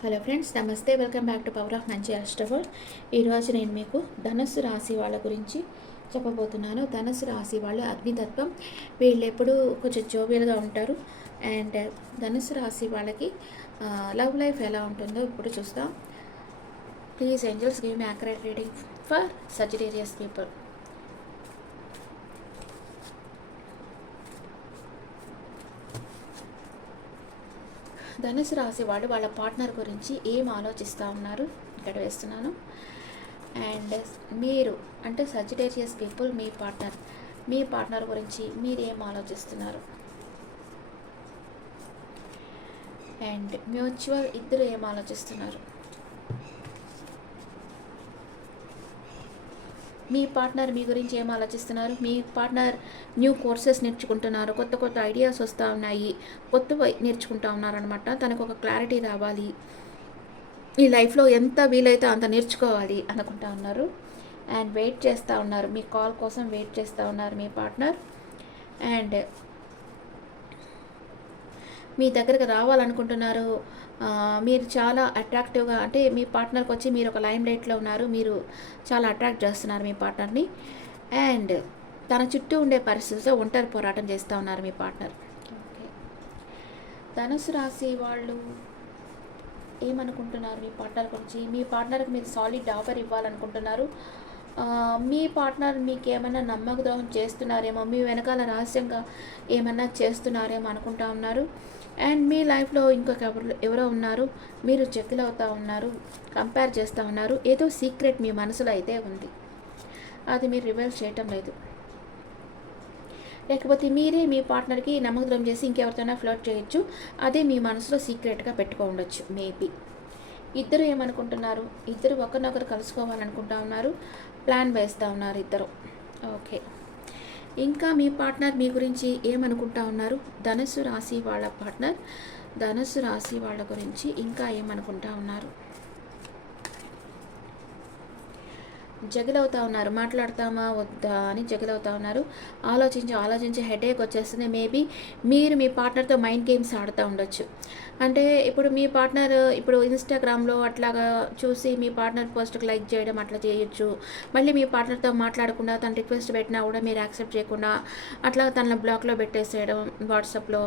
Hello friends, నమస్తే. Welcome back to power of మంచి అష్టఫల్. ఈరోజు నేను మీకు ధనుస్సు రాశి వాళ్ళ గురించి చెప్పబోతున్నాను. ధనుస్సు రాశి వాళ్ళు అగ్నితత్వం. వీళ్ళు ఎప్పుడు కొంచెం జోవియల్గా ఉంటారు. అండ్ ధనుస్సు రాశి వాళ్ళకి లవ్ లైఫ్ ఎలా ఉంటుందో ఇప్పుడు చూస్తాం. Please angels give me accurate reading for Sagittarius people. ధనుసు రాశి వాళ్ళు వాళ్ళ పార్ట్నర్ గురించి ఏం ఆలోచిస్తూ ఉన్నారు ఇక్కడ వేస్తున్నాను. అండ్ మీరు అంటే సజిటేరియస్ పీపుల్, మీ పార్ట్నర్ గురించి మీరు ఏం ఆలోచిస్తున్నారు. అండ్ మ్యూచువల్ ఇద్దరు ఏం ఆలోచిస్తున్నారు. మీ పార్ట్నర్ మీ గురించి ఏం ఆలోచిస్తున్నారు. మీ పార్ట్నర్ న్యూ కోర్సెస్ నేర్చుకుంటున్నారు, కొత్త కొత్త ఐడియాస్ వస్తూ ఉన్నాయి, కొత్తవి నేర్చుకుంటూ ఉన్నారనమాట. తనకు ఒక క్లారిటీ రావాలి, ఈ లైఫ్లో ఎంత వీలైతే అంత నేర్చుకోవాలి అనుకుంటా ఉన్నారు. అండ్ వెయిట్ చేస్తూ ఉన్నారు, మీ కాల్ కోసం వెయిట్ చేస్తూ ఉన్నారు మీ పార్ట్నర్. అండ్ మీ దగ్గరకు రావాలనుకుంటున్నారు. మీరు చాలా అట్రాక్టివ్గా, అంటే మీ పార్ట్నర్కి వచ్చి మీరు ఒక లైమ్ లైట్లో ఉన్నారు, మీరు చాలా అట్రాక్ట్ చేస్తున్నారు మీ పార్ట్నర్ని. అండ్ తన చుట్టూ ఉండే పరిస్థితుల్లో ఒంటరి పోరాటం చేస్తూ ఉన్నారు మీ పార్ట్నర్. ఓకే, ధనుసు రాశి వాళ్ళు ఏమనుకుంటున్నారు మీ పార్ట్నర్ గురించి. మీ పార్ట్నర్కి మీరు సాలిడ్ ఆఫర్ ఇవ్వాలనుకుంటున్నారు. మీ పార్ట్నర్ మీకు ఏమైనా నమ్మక ద్రోహం చేస్తున్నారేమో, మీ వెనకాల రహస్యంగా ఏమన్నా చేస్తున్నారేమో అనుకుంటా ఉన్నారు. అండ్ మీ లైఫ్లో ఇంకొక ఎవరో ఉన్నారు, మీరు చెక్కులు అవుతూ ఉన్నారు, కంపేర్ చేస్తూ ఉన్నారు. ఏదో సీక్రెట్ మీ మనసులో అయితే ఉంది, అది మీరు రివీల్ చేయటం లేదు. లేకపోతే మీరే మీ పార్ట్నర్కి నమ్మకద్రోహం చేసి ఇంకెవరితోనైనా ఫ్లర్ట్ చేయొచ్చు, అదే మీ మనసులో సీక్రెట్గా పెట్టుకో ఉండొచ్చు మేబీ. ఇద్దరు ఏమనుకుంటున్నారు, ఇద్దరు ఒకరినొకరు కలుసుకోవాలనుకుంటా ఉన్నారు, ప్లాన్ వేస్తూ ఉన్నారు ఇద్దరు. ఓకే, ఇంకా మీ పార్ట్నర్ మీ గురించి ఏమనుకుంటా ఉన్నారు. ధనుసు రాశి వాళ్ళ పార్ట్నర్ ధనుసు రాశి వాళ్ళ గురించి ఇంకా ఏమనుకుంటా ఉన్నారు. జగిలవుతూ ఉన్నారు, మాట్లాడతామా వద్దా అని జగిలవుతూ ఉన్నారు. ఆలోచించి హెడేక్ వచ్చేస్తుంది. మేబీ మీరు మీ పార్ట్నర్తో మైండ్ గేమ్స్ ఆడుతూ ఉండొచ్చు. అంటే ఇప్పుడు మీ పార్ట్నర్ ఇప్పుడు ఇన్స్టాగ్రామ్లో అట్లాగా చూసి మీ పార్ట్నర్ పోస్ట్కి లైక్ చేయడం అట్లా చేయొచ్చు. మళ్ళీ మీ పార్ట్నర్తో మాట్లాడకుండా తను రిక్వెస్ట్ పెట్టినా కూడా మీరు యాక్సెప్ట్ చేయకుండా అట్లా తన బ్లాక్లో పెట్టేసేయడం వాట్సాప్లో,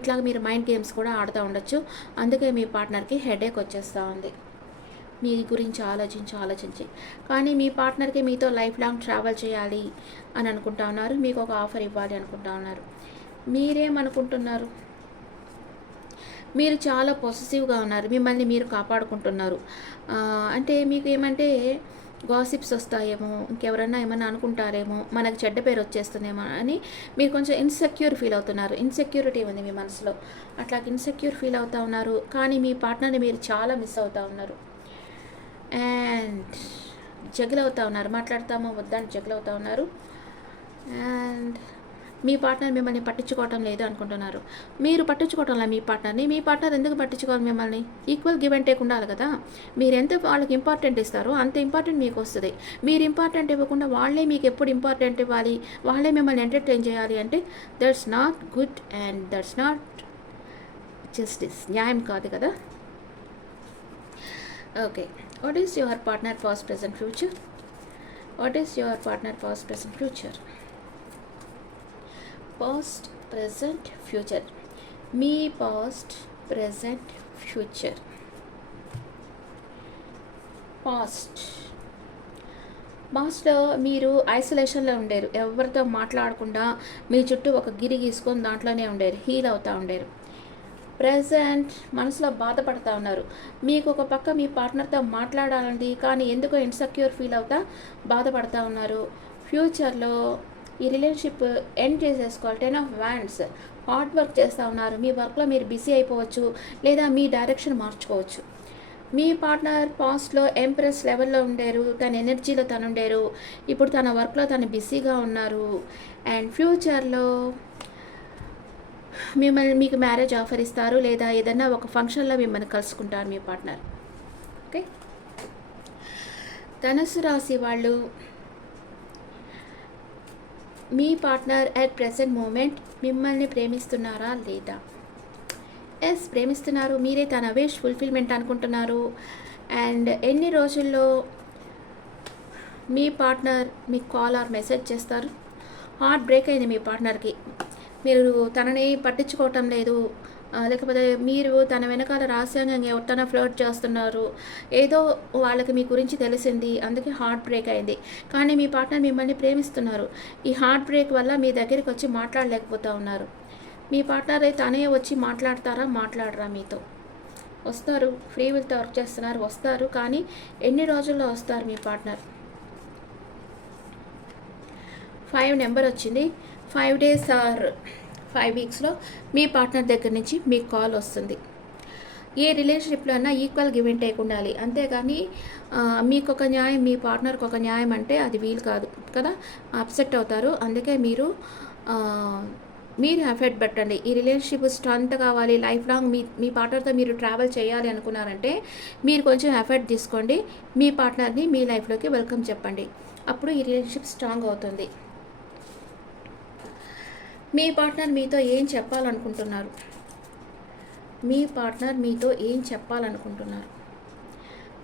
ఇట్లాగ మీరు మైండ్ గేమ్స్ కూడా ఆడుతూ ఉండొచ్చు. అందుకే మీ పార్ట్నర్కి హెడేక్ వచ్చేస్తూ ఉంది మీ గురించి ఆలోచించి. కానీ మీ పార్ట్నర్కి మీతో లైఫ్ లాంగ్ ట్రావెల్ చేయాలి అని అనుకుంటా ఉన్నారు, మీకు ఒక ఆఫర్ ఇవ్వాలి అనుకుంటా ఉన్నారు. మీరేమనుకుంటున్నారు. మీరు చాలా పొసెసివ్గా ఉన్నారు, మిమ్మల్ని మీరు కాపాడుకుంటున్నారు. అంటే మీకు ఏమంటే గాసిప్స్ వస్తాయేమో, ఇంకెవరన్నా ఏమన్నా అనుకుంటారేమో, మనకు చెడ్డ పేరు వచ్చేస్తుందేమో అని మీరు కొంచెం ఇన్సెక్యూర్ ఫీల్ అవుతున్నారు. ఇన్సెక్యూరిటీ ఉంది మీ మనసులో, అట్లా ఇన్సెక్యూర్ ఫీల్ అవుతూ ఉన్నారు. కానీ మీ పార్ట్నర్ని మీరు చాలా మిస్ అవుతూ ఉన్నారు. అండ్ జగిలవుతూ ఉన్నారు, మాట్లాడతామో వద్దని జగిలవుతూ ఉన్నారు. అండ్ మీ పార్ట్నర్ మిమ్మల్ని పట్టించుకోవటం లేదు అనుకుంటున్నారు. మీరు పట్టించుకోవటంలో మీ పార్ట్నర్ని, మీ పార్ట్నర్ ఎందుకు పట్టించుకోవాలి మిమ్మల్ని. ఈక్వల్ గివ్ అండ్ టేక్ ఉండాలి కదా. మీరు ఎంత వాళ్ళకి ఇంపార్టెంట్ ఇస్తారో అంత ఇంపార్టెంట్ మీకు వస్తుంది. మీరు ఇంపార్టెంట్ ఇవ్వకుండా వాళ్ళే మీకు ఎప్పుడు ఇంపార్టెంట్ ఇవ్వాలి, వాళ్ళే మిమ్మల్ని ఎంటర్టైన్ చేయాలి అంటే that's not good and that's not justice, న్యాయం కాదు కదా. Okay, what is your partner past present future. What is your partner past present future. Past present future, me past present future. పాస్ట్లో మీరు ఐసోలేషన్లో ఉండేరు, ఎవరితో మాట్లాడకుండా మీ చుట్టూ ఒక గిరి గీసుకొని దాంట్లోనే ఉండేరు, హీల్ అవుతూ ఉండేరు. ప్రజెంట్ మనసులో బాధపడుతూ ఉన్నారు. మీకు ఒక పక్క మీ పార్ట్నర్తో మాట్లాడాలండి, కానీ ఎందుకో ఇన్సెక్యూర్ ఫీల్ అవుతా బాధపడుతూ ఉన్నారు. ఫ్యూచర్లో ఈ రిలేషన్షిప్ ఎండ్ చేసేసుకోవాలి. 10 of Wands, హార్డ్ వర్క్ చేస్తూ ఉన్నారు. మీ వర్క్లో మీరు బిజీ అయిపోవచ్చు, లేదా మీ డైరెక్షన్ మార్చుకోవచ్చు. మీ పార్ట్నర్ పాస్ట్లో ఎంప్రెస్ లెవెల్లో ఉండేరు, తన ఎనర్జీలో తను ఉండేరు, ఇప్పుడు తన వర్క్లో తను బిజీగా ఉన్నారు. అండ్ ఫ్యూచర్లో మీకు మ్యారేజ్ ఆఫర్ ఇస్తారు, లేదా ఏదన్నా ఒక ఫంక్షన్లో మిమ్మల్ని కలుసుకుంటారు మీ పార్ట్నర్. ఓకే, ధనుసు రాశి వాళ్ళు మీ పార్ట్నర్ అట్ ప్రెసెంట్ మూమెంట్ మిమ్మల్ని ప్రేమిస్తున్నారా లేదా. ఎస్, ప్రేమిస్తున్నారు. మీరే తన విష్ ఫుల్ఫిల్మెంట్ అనుకుంటున్నారు. అండ్ ఎన్ని రోజుల్లో మీ పార్ట్నర్ మీకు కాల్ ఆర్ మెసేజ్ చేస్తారు? హార్ట్ బ్రేక్ అయింది మీ పార్ట్నర్కి. మీరు తనని పట్టించుకోవటం లేదు, లేకపోతే మీరు తన వెనకాల రహస్యంగా ఎవరితోనో ఫ్లర్ట్ చేస్తున్నారు. ఏదో వాళ్ళకి మీ గురించి తెలిసింది, అందుకే హార్ట్ బ్రేక్ అయింది. కానీ మీ పార్ట్నర్ మిమ్మల్ని ప్రేమిస్తున్నారు. ఈ హార్ట్ బ్రేక్ వల్ల మీ దగ్గరికి వచ్చి మాట్లాడలేకపోతూ ఉన్నారు. మీ పార్ట్నర్ తనే వచ్చి మాట్లాడతారా, మాట్లాడరా మీతో? వస్తారు, ఫ్రీ విల్తో వర్క్ చేస్తున్నారు, వస్తారు. కానీ ఎన్ని రోజుల్లో వస్తారు మీ పార్ట్నర్? 5 నెంబర్ వచ్చింది. 5 days ఆర్ 5 weeksలో మీ పార్ట్నర్ దగ్గర నుంచి మీకు కాల్ వస్తుంది. ఏ రిలేషన్షిప్లో అయినా ఈక్వల్ గివ్ అండ్ టేక్ ఉండాలి. అంతేగాని మీకు ఒక న్యాయం, మీ పార్ట్నర్కి ఒక న్యాయం అంటే అది వీలు కాదు కదా, అప్సెట్ అవుతారు. అందుకే మీరు ఎఫర్ట్ పెట్టండి. ఈ రిలేషన్షిప్ స్ట్రెంత్ కావాలి, లైఫ్ లాంగ్ మీ పార్ట్నర్తో మీరు ట్రావెల్ చేయాలి అనుకున్నారంటే మీరు కొంచెం ఎఫర్ట్ తీసుకోండి. మీ పార్ట్నర్ని మీ లైఫ్లోకి వెల్కమ్ చెప్పండి. అప్పుడు ఈ రిలేషన్షిప్ స్ట్రాంగ్ అవుతుంది. మీ పార్ట్నర్ మీతో ఏం చెప్పాలనుకుంటున్నారు? మీ పార్ట్నర్ మీతో ఏం చెప్పాలనుకుంటున్నారు?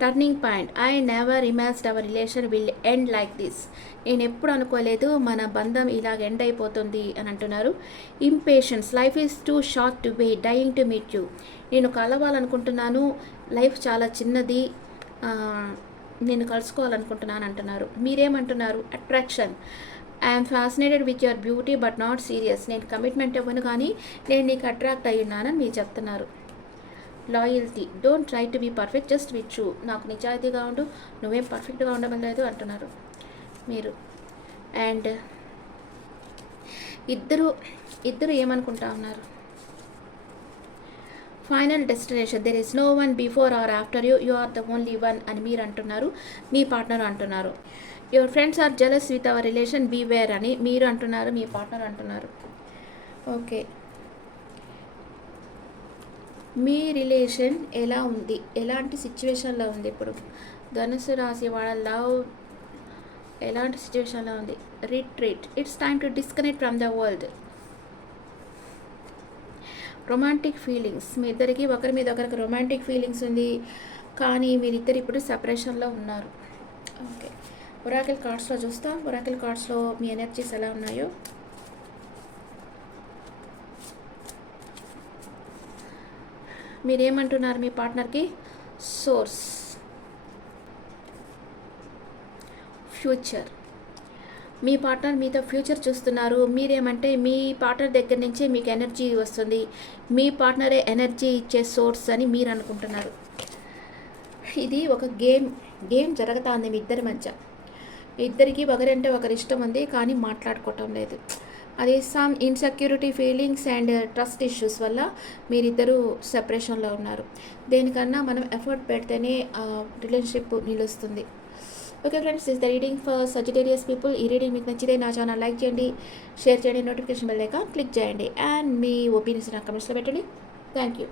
Turning point. I never imagined hour relation will end like this. నేను ఎప్పుడు అనుకోలేదు మన బంధం ఇలాగ ఎండ్ అయిపోతుంది అని అంటున్నారు. Impatience. Life is too short to wait, dying to meet you. నేను కలవాలనుకుంటున్నాను, లైఫ్ చాలా చిన్నది, నేను కలుసుకోవాలనుకుంటున్నాను అంటున్నారు. మీరేమంటున్నారు? Attraction. I'm fascinated with your beauty but not serious. నేను కమిట్మెంట్ ఇవ్వను కానీ నేను నీకు అట్రాక్ట్ అయ్యి ఉన్నానని మీరు చెప్తున్నారు. Loyalty. Don't try to be perfect, just be true. నాకు నిజాయితీగా ఉండు, నువ్వేం పర్ఫెక్ట్గా ఉండడం లేదు అంటున్నారు మీరు. అండ్ ఇద్దరు ఏమనుకుంటా ఉన్నారు? Final destination. There is no one before or after you, you are the only one అని మీరు అంటున్నారు, మీ పార్ట్నర్ అంటున్నారు. Your friends are jealous with our relation, beware అని మీరు అంటున్నారు, మీ పార్ట్నర్ అంటున్నారు. ఓకే, మీ రిలేషన్ ఎలా ఉంది, ఎలాంటి సిచ్యువేషన్లో ఉంది ఇప్పుడు? ధనుసు రాశి వాళ్ళ లవ్ ఎలాంటి సిచ్యువేషన్లో ఉంది? Retreat. It's time to disconnect from the world. Romantic feelings. మీ ఇద్దరికి ఒకరి మీద ఒకరికి రొమాంటిక్ ఫీలింగ్స్ ఉంది, కానీ మీరిద్దరు ఇప్పుడు సెపరేషన్లో ఉన్నారు. ఓకే, ఒరాకిల్ కార్డ్స్లో చూస్తాం. ఒరాకిల్ కార్డ్స్లో మీ ఎనర్జీస్ ఎలా ఉన్నాయో. మీరేమంటున్నారు మీ పార్ట్నర్కి? సోర్స్. ఫ్యూచర్. మీ పార్ట్నర్ మీతో ఫ్యూచర్ చూస్తున్నారు. మీరేమంటే మీ పార్ట్నర్ దగ్గర నుంచే మీకు ఎనర్జీ వస్తుంది, మీ పార్ట్నరే ఎనర్జీ ఇచ్చే సోర్స్ అని మీరు అనుకుంటున్నారు. ఇది ఒక గేమ్ జరుగుతుంది మీ ఇద్దరి మధ్య. ఇద్దరికి ఒకరంటే ఒకరి ఇష్టం ఉంది, కానీ మాట్లాడుకోవటం లేదు. అది some insecurity feelings and trust issues వల్ల మీరిద్దరూ సెపరేషన్లో ఉన్నారు. దేనికన్నా మనం ఎఫర్ట్ పెడితేనే రిలేషన్షిప్ నిలుస్తుంది. Okay friends, is the reading for Sagittarius people. ఈ రీడింగ్ మీకు నచ్చితే నా ఛానల్ లైక్ చేయండి, షేర్ చేయండి, నోటిఫికేషన్ బెల్ ఐకాన్ క్లిక్ చేయండి, అండ్ మీ ఒపీనియన్స్ నా కమెంట్స్లో పెట్టండి. Thank you.